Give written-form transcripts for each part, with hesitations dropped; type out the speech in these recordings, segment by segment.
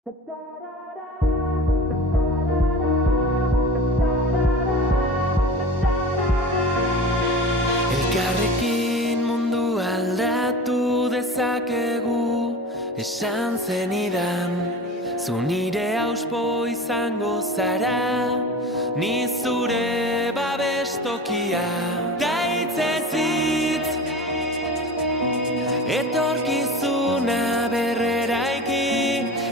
Elkarrekin mundu aldatu dezakegu, esan zenidan. Zu nire auspo izango zara, ni zure babestokia. Daitzez hitz, etorkizuna berreraiki.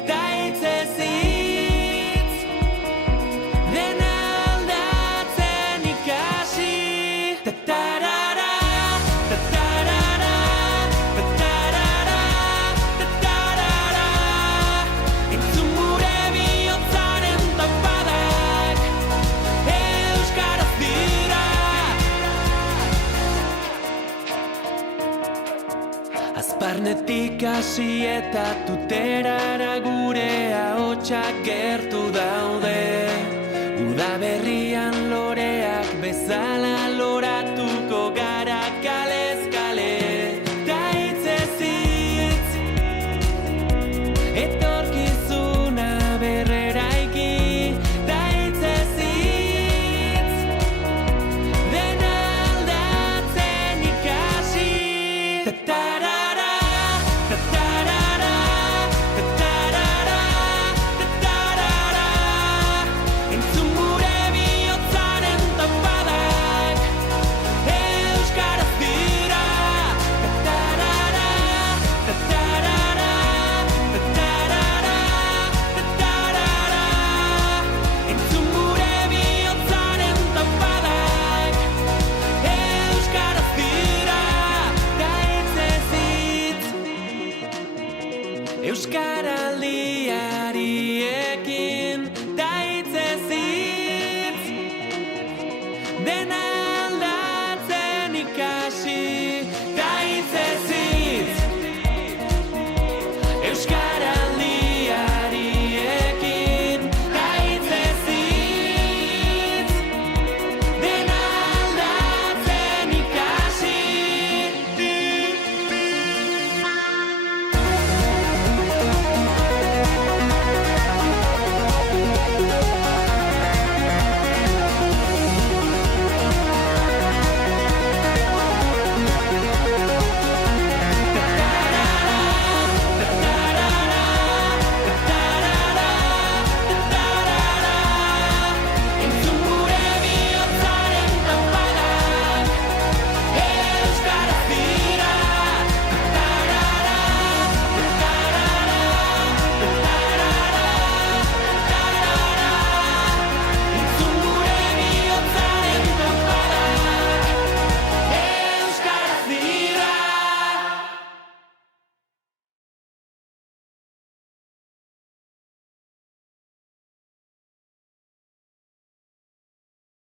Daitzez hitz, dena aldatzen ikasi. Tatarara, tatarara, tatarara, tatarara. Entzun gure bihotzaren tapadak, euskaraz dira. Azparnetik hasi eta tuterara gure ahotsak gertu daude. Udaberrian loreak bezala loratuko gara kalez kale. Daitzez hitz,